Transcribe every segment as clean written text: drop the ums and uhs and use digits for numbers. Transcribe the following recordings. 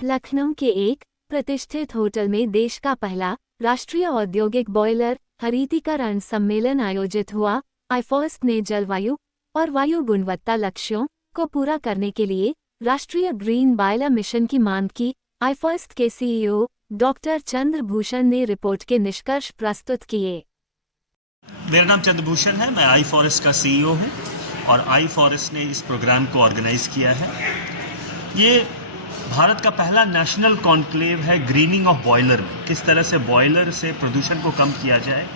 लखनऊ के एक प्रतिष्ठित होटल में देश का पहला राष्ट्रीय औद्योगिक बॉयलर हरितीकरण सम्मेलन आयोजित हुआ। आईफॉरेस्ट ने जलवायु और वायु गुणवत्ता लक्ष्यों को पूरा करने के लिए राष्ट्रीय ग्रीन बॉयलर मिशन की मांग की। आईफॉरेस्ट के सीईओ डॉक्टर चंद्रभूषण ने रिपोर्ट के निष्कर्ष प्रस्तुत किए। मेरा नाम चंद्रभूषण है, मैं आईफॉरेस्ट का सीईओ हूँ और आईफॉरेस्ट ने इस प्रोग्राम को ऑर्गेनाइज किया है। ये भारत का पहला नेशनल कॉन्क्लेव है ग्रीनिंग ऑफ बॉयलर में। किस तरह से बॉयलर से प्रदूषण को कम किया जाए,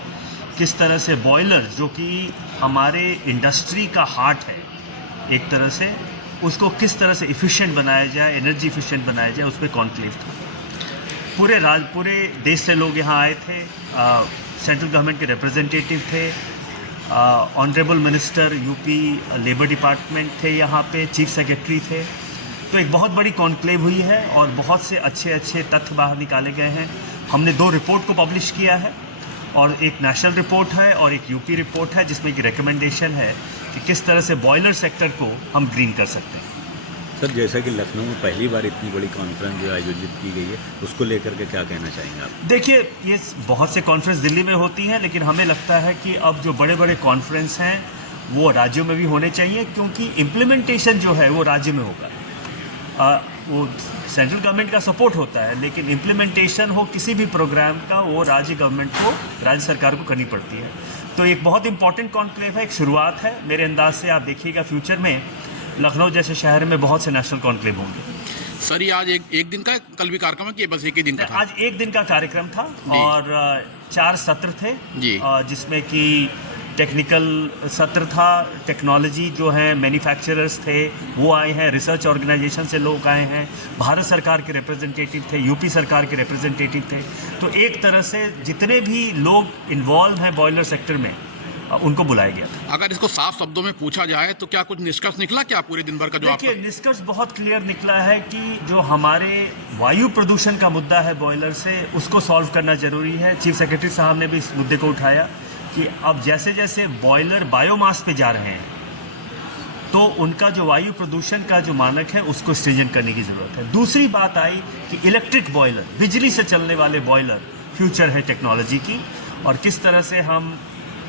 किस तरह से बॉयलर जो कि हमारे इंडस्ट्री का हार्ट है एक तरह से, उसको किस तरह से इफ़िशिएंट बनाया जाए, एनर्जी इफ़िशिएंट बनाया जाए, उस पर कॉन्क्लेव था। पूरे देश से लोग यहाँ आए थे। सेंट्रल गवर्नमेंट के रिप्रेजेंटेटिव थे, honourable minister UP labour department थे, यहाँ पे चीफ सेक्रेटरी थे। तो एक बहुत बड़ी कॉन्क्लेव हुई है और बहुत से अच्छे तथ्य बाहर निकाले गए हैं। हमने 2 रिपोर्ट को पब्लिश किया है और एक नेशनल रिपोर्ट है और एक यूपी रिपोर्ट है, जिसमें एक रिकमेंडेशन है कि किस तरह से बॉयलर सेक्टर को हम ग्रीन कर सकते हैं। सर, जैसा कि लखनऊ में पहली बार इतनी बड़ी कॉन्फ्रेंस जो आयोजित की गई है, उसको लेकर के क्या कहना चाहेंगे आप? देखिए, ये बहुत से कॉन्फ्रेंस दिल्ली में होती हैं, लेकिन हमें लगता है कि अब जो बड़े बड़े कॉन्फ्रेंस हैं वो राज्यों में भी होने चाहिए, क्योंकि इम्प्लीमेंटेशन जो है वो राज्य में होगा। वो सेंट्रल गवर्नमेंट का सपोर्ट होता है, लेकिन इम्प्लीमेंटेशन हो किसी भी प्रोग्राम का वो राज्य गवर्नमेंट को, राज्य सरकार को करनी पड़ती है। तो एक बहुत इंपॉर्टेंट कॉन्क्लेव है, एक शुरुआत है। मेरे अंदाज से आप देखिएगा फ्यूचर में लखनऊ जैसे शहर में बहुत से नेशनल कॉन्क्लेव होंगे। सर, ये आज एक दिन का कल भी कार्यक्रम है कि बस एक ही दिन का था? आज एक दिन का कार्यक्रम था और 4 सत्र थे जी, जिसमें कि टेक्निकल सत्र था, टेक्नोलॉजी जो है मैन्युफैक्चरर्स थे वो आए हैं, रिसर्च ऑर्गेनाइजेशन से लोग आए हैं, भारत सरकार के रिप्रेजेंटेटिव थे, यूपी सरकार के रिप्रेजेंटेटिव थे। तो एक तरह से जितने भी लोग इन्वॉल्व हैं बॉयलर सेक्टर में उनको बुलाया गया था। अगर इसको साफ शब्दों में पूछा जाए तो क्या कुछ निष्कर्ष निकला क्या पूरे दिन भर का? जो देखिए, निष्कर्ष बहुत क्लियर निकला है कि जो हमारे वायु प्रदूषण का मुद्दा है बॉयलर से, उसको सॉल्व करना जरूरी है। चीफ सेक्रेटरी साहब ने भी इस मुद्दे को उठाया कि अब जैसे जैसे बॉयलर बायोमास पे जा रहे हैं तो उनका जो वायु प्रदूषण का जो मानक है उसको स्ट्रिंजेंट करने की ज़रूरत है। दूसरी बात आई कि इलेक्ट्रिक बॉयलर, बिजली से चलने वाले बॉयलर फ्यूचर है टेक्नोलॉजी की, और किस तरह से हम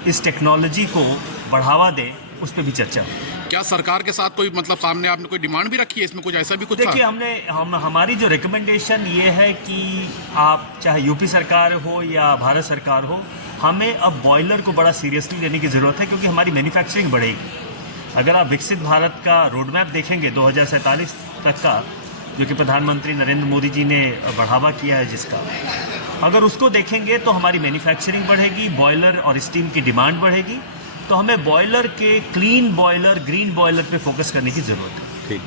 इस टेक्नोलॉजी को बढ़ावा दें, उस पर भी चर्चा हुई। क्या सरकार के साथ कोई सामने आपने कोई डिमांड भी रखी है इसमें? कुछ ऐसा भी कुछ? देखिए, हमारी जो रिकमेंडेशन ये है कि आप चाहे यूपी सरकार हो या भारत सरकार हो, हमें अब बॉयलर को बड़ा सीरियसली लेने की ज़रूरत है, क्योंकि हमारी मैन्युफैक्चरिंग बढ़ेगी। अगर आप विकसित भारत का रोड मैप देखेंगे 2047 तक का, जो कि प्रधानमंत्री नरेंद्र मोदी जी ने बढ़ावा किया है जिसका, अगर उसको देखेंगे तो हमारी मैन्युफैक्चरिंग बढ़ेगी, बॉयलर और स्टीम की डिमांड बढ़ेगी। तो हमें बॉयलर के क्लीन बॉयलर, ग्रीन बॉयलर पे फोकस करने की ज़रूरत है। ठीक।